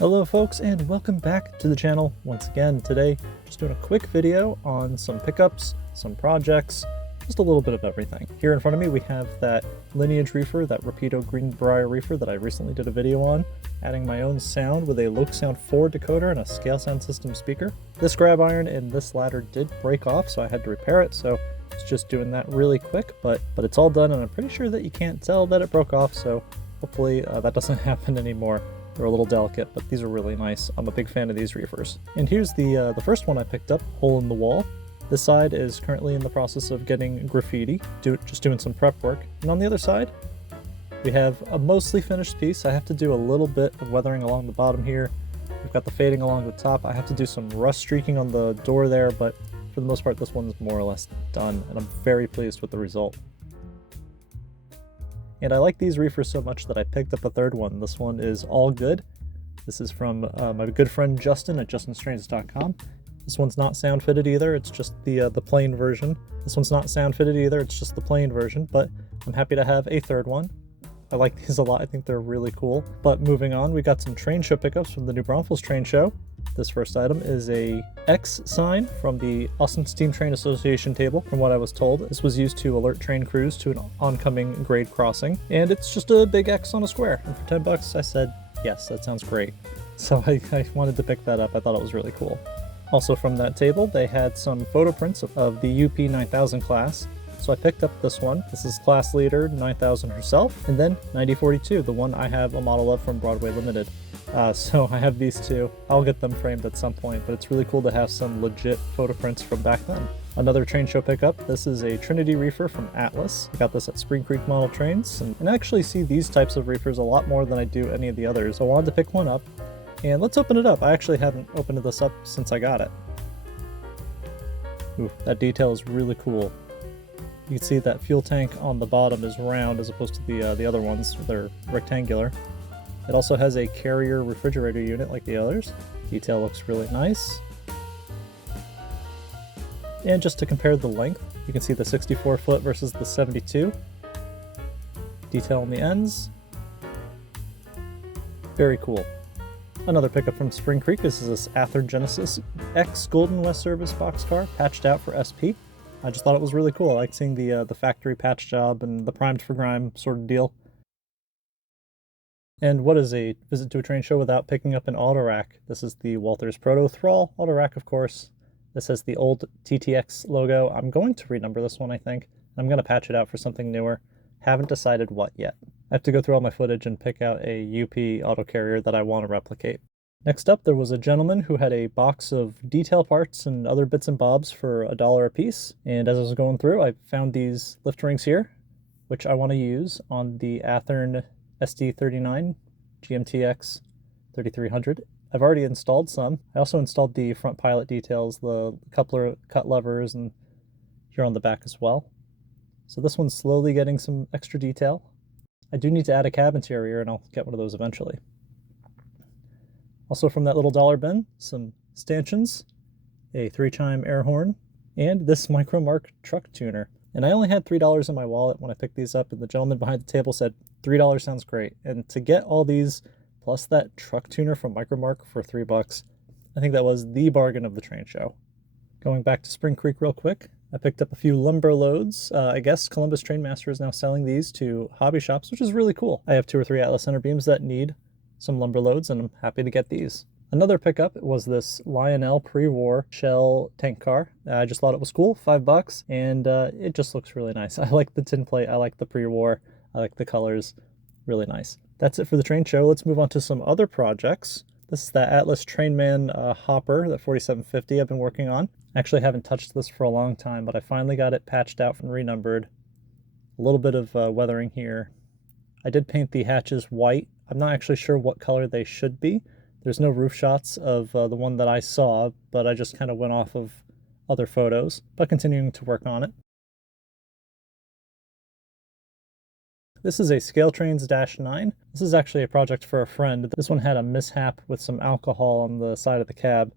Hello folks, and welcome back to the channel once again. Today, just doing a quick video on some pickups, some projects, just a little bit of everything. Here in front of me we have that Lineage reefer, that Rapido Greenbrier reefer that I recently did a video on, adding my own sound with a Loc Sound 4 decoder and a scale sound system speaker. This grab iron and this ladder did break off, so I had to repair it, so it's just doing that really quick, but it's all done, and I'm pretty sure that you can't tell that it broke off, so hopefully that doesn't happen anymore. They're a little delicate, but these are really nice. I'm a big fan of these reefers. And here's the first one I picked up, hole in the wall. This side is currently in the process of getting graffiti, just doing some prep work. And on the other side, we have a mostly finished piece. I have to do a little bit of weathering along the bottom here. We've got the fading along the top. I have to do some rust streaking on the door there, but for the most part, this one's more or less done, and I'm very pleased with the result. And I like these reefers so much that I picked up a third one. This one is all good. This is from my good friend Justin at justinstranges.com. This one's not sound fitted either, it's just the plain version. This one's not sound fitted either, it's just the plain version, but I'm happy to have a third one. I like these a lot, I think they're really cool. But moving on, we got some Tain Show pickups from the new Braunfels Tain Show. This first item is a X sign from the Austin Steam Train Association table, from what I was told. This was used to alert train crews to an oncoming grade crossing, and it's just a big X on a square. And for 10 bucks, I said, yes, that sounds great. So I wanted to pick that up. I thought it was really cool. Also from that table, they had some photo prints of the UP 9000 class. So I picked up this one. This is class leader 9000 herself, and then 9042, the one I have a model of from Broadway Limited. So I have these two. I'll get them framed at some point, but it's really cool to have some legit photo prints from back then. Another Tain Show pickup. This is a Trinity reefer from Atlas. I got this at Spring Creek Model Trains, and I actually see these types of reefers a lot more than I do any of the others. So I wanted to pick one up, and let's open it up. I actually haven't opened this up since I got it. Ooh, that detail is really cool. You can see that fuel tank on the bottom is round as opposed to the other ones. They're rectangular. It also has a carrier refrigerator unit like the others. Detail looks really nice. And just to compare the length, you can see the 64 foot versus the 72. Detail on the ends. Very cool. Another pickup from Spring Creek. This is this Athearn Genesis X Golden West Service boxcar, patched out for SP. I just thought it was really cool. I like seeing the factory patch job and the primed for grime sort of deal. And what is a visit to a Tain Show without picking up an auto rack? This is the Walthers Proto Thrall auto rack, of course. This has the old TTX logo. I'm going to renumber this one, I think. I'm going to patch it out for something newer. Haven't decided what yet. I have to go through all my footage and pick out a UP auto carrier that I want to replicate. Next up, there was a gentleman who had a box of detail parts and other bits and bobs for $1 a piece. And as I was going through, I found these lift rings here, which I want to use on the Athearn SD79 GMTX 3300. I've already installed some. I also installed the front pilot details, the coupler cut levers, and here on the back as well. So this one's slowly getting some extra detail. I do need to add a cab interior, and I'll get one of those eventually. Also from that little dollar bin, some stanchions, a 3-chime air horn, and this Micromark truck tuner. And I only had $3 in my wallet when I picked these up, and the gentleman behind the table said, $3 sounds great. And to get all these, plus that truck tuner from Micromark for $3, I think that was the bargain of the Tain Show. Going back to Spring Creek real quick, I picked up a few lumber loads. I guess Columbus Trainmaster is now selling these to hobby shops, which is really cool. I have 2 or 3 Atlas center beams that need some lumber loads, and I'm happy to get these. Another pickup was this Lionel pre-war shell tank car. I just thought it was cool, $5, and it just looks really nice. I like the tin plate, I like the pre-war, I like the colors, really nice. That's it for the Tain Show. Let's move on to some other projects. This is the Atlas Trainman hopper, the 4750 I've been working on. I actually haven't touched this for a long time, but I finally got it patched out and renumbered. A little bit of weathering here. I did paint the hatches white. I'm not actually sure what color they should be. There's no roof shots of the one that I saw, but I just kind of went off of other photos, but continuing to work on it. This is a Scale Trains Dash-9. This is actually a project for a friend. This one had a mishap with some alcohol on the side of the cab,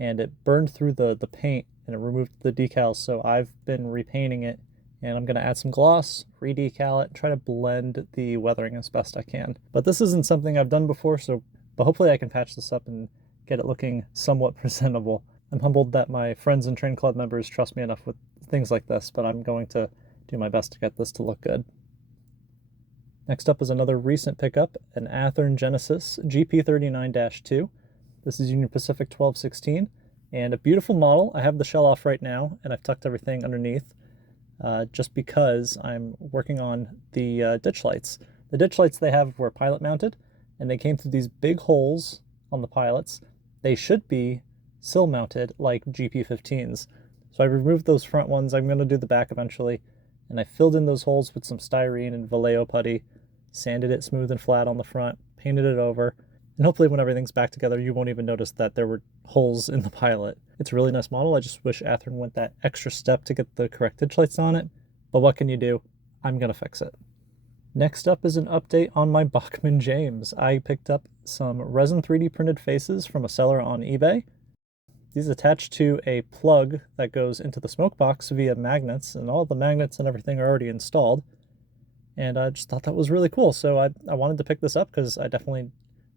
and it burned through the paint and it removed the decals, so I've been repainting it, and I'm going to add some gloss, re-decal it, try to blend the weathering as best I can. But this isn't something I've done before, so but hopefully I can patch this up and get it looking somewhat presentable. I'm humbled that my friends and train club members trust me enough with things like this, but I'm going to do my best to get this to look good. Next up is another recent pickup, an Athearn GP39-2. This is Union Pacific 1216, and a beautiful model. I have the shell off right now, and I've tucked everything underneath, just because I'm working on the ditch lights. The ditch lights they have were pilot mounted, and they came through these big holes on the pilots. They should be sill mounted like GP15s. So I removed those front ones. I'm going to do the back eventually. And I filled in those holes with some styrene and Vallejo putty, sanded it smooth and flat on the front, painted it over, and hopefully when everything's back together, you won't even notice that there were holes in the pilot. It's a really nice model. I just wish Athearn went that extra step to get the correct ditch lights on it. But what can you do? I'm going to fix it. Next up is an update on my Bachmann James. I picked up some resin 3D printed faces from a seller on eBay. These attach to a plug that goes into the smoke box via magnets, and all the magnets and everything are already installed. And I just thought that was really cool, so I wanted to pick this up because I definitely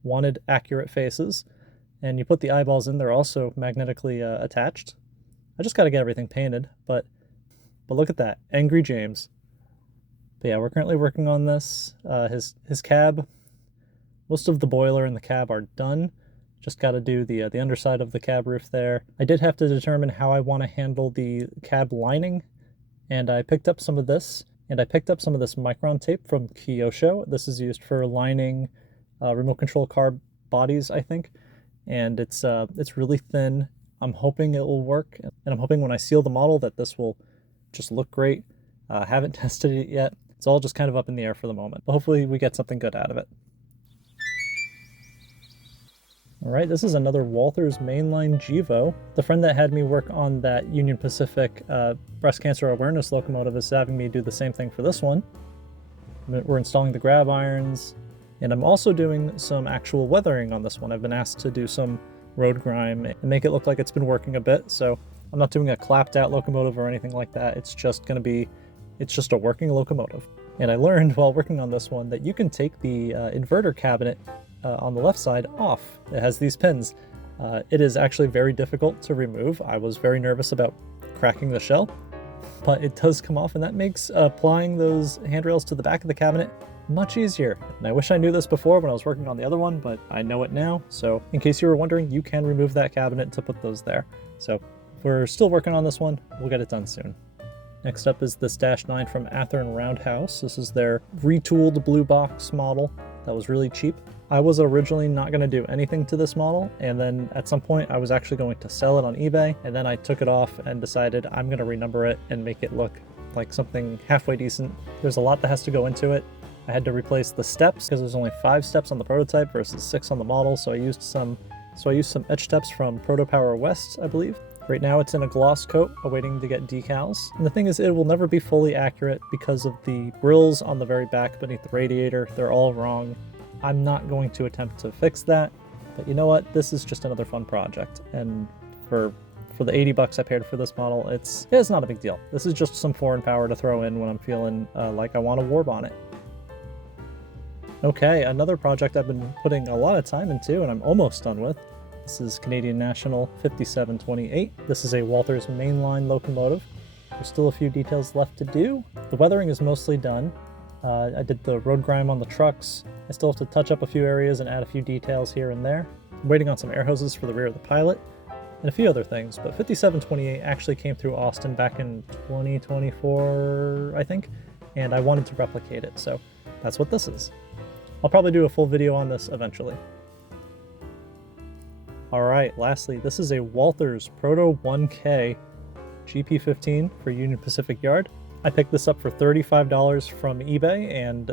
wanted accurate faces. And you put the eyeballs in, they're also magnetically attached. I just got to get everything painted, but look at that, Angry James. But yeah, we're currently working on this. His cab, most of the boiler and the cab are done. Just got to do the underside of the cab roof there. I did have to determine how I want to handle the cab lining, and I picked up some of this, and I picked up some of this micron tape from Kyosho. This is used for lining remote control car bodies, I think, and it's really thin. I'm hoping it will work, and I'm hoping when I seal the model that this will just look great. Haven't tested it yet. It's all just kind of up in the air for the moment, but hopefully we get something good out of it. All right, this is another Walthers mainline Gevo. The friend that had me work on that Union Pacific breast cancer awareness locomotive is having me do the same thing for this one. We're installing the grab irons, and I'm also doing some actual weathering on this one. I've been asked to do some road grime and make it look like it's been working a bit, so I'm not doing a clapped out locomotive or anything like that. It's just a working locomotive. And I learned while working on this one that you can take the inverter cabinet on the left side off. It has these pins. It is actually very difficult to remove. I was very nervous about cracking the shell, but it does come off, and that makes applying those handrails to the back of the cabinet much easier. And I wish I knew this before when I was working on the other one, but I know it now. So in case you were wondering, you can remove that cabinet to put those there. So we're still working on this one. We'll get it done soon. Next up is this Dash-9 from Athearn Roundhouse. This is their retooled blue box model that was really cheap. I was originally not going to do anything to this model, and then at some point I was actually going to sell it on eBay, and then I took it off and decided I'm going to renumber it and make it look like something halfway decent. There's a lot that has to go into it. I had to replace the steps because there's only 5 steps on the prototype versus 6 on the model, so I used some etch steps from Proto Power West, I believe. Right now it's in a gloss coat, awaiting to get decals. And the thing is, it will never be fully accurate because of the grills on the very back beneath the radiator. They're all wrong. I'm not going to attempt to fix that, but you know what? This is just another fun project. And for the 80 bucks I paid for this model, it's not a big deal. This is just some foreign power to throw in when I'm feeling like I want to warp on it. Okay, another project I've been putting a lot of time into and I'm almost done with. This is Canadian National 5728. This is a Walthers mainline locomotive. There's still a few details left to do. The weathering is mostly done. I did the road grime on the trucks. I still have to touch up a few areas and add a few details here and there. I'm waiting on some air hoses for the rear of the pilot and a few other things, but 5728 actually came through Austin back in 2024, I think, and I wanted to replicate it, so that's what this is. I'll probably do a full video on this eventually. Alright, lastly, this is a Walthers Proto 1K GP15 for Union Pacific Yard. I picked this up for $35 from eBay, and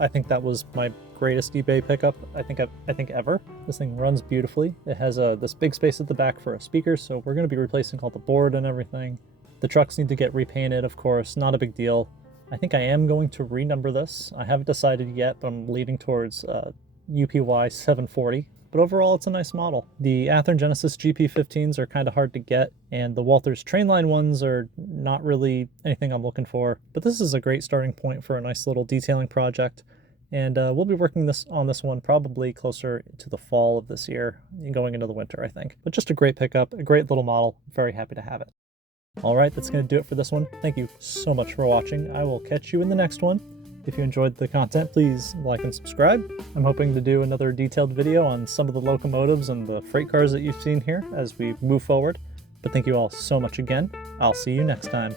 I think that was my greatest eBay pickup I think ever. This thing runs beautifully. It has this big space at the back for a speaker, so we're going to be replacing all the board and everything. The trucks need to get repainted, of course, not a big deal. I think I am going to renumber this. I haven't decided yet, but I'm leaning towards UPY 740. But overall, it's a nice model. The Athearn Genesis GP15s are kind of hard to get, and the Walthers Trainline ones are not really anything I'm looking for. But this is a great starting point for a nice little detailing project, And we'll be working on this one probably closer to the fall of this year, going into the winter, I think. But just a great pickup, a great little model. Very happy to have it. All right, that's going to do it for this one. Thank you so much for watching. I will catch you in the next one. If you enjoyed the content, please like and subscribe. I'm hoping to do another detailed video on some of the locomotives and the freight cars that you've seen here as we move forward. But thank you all so much again. I'll see you next time.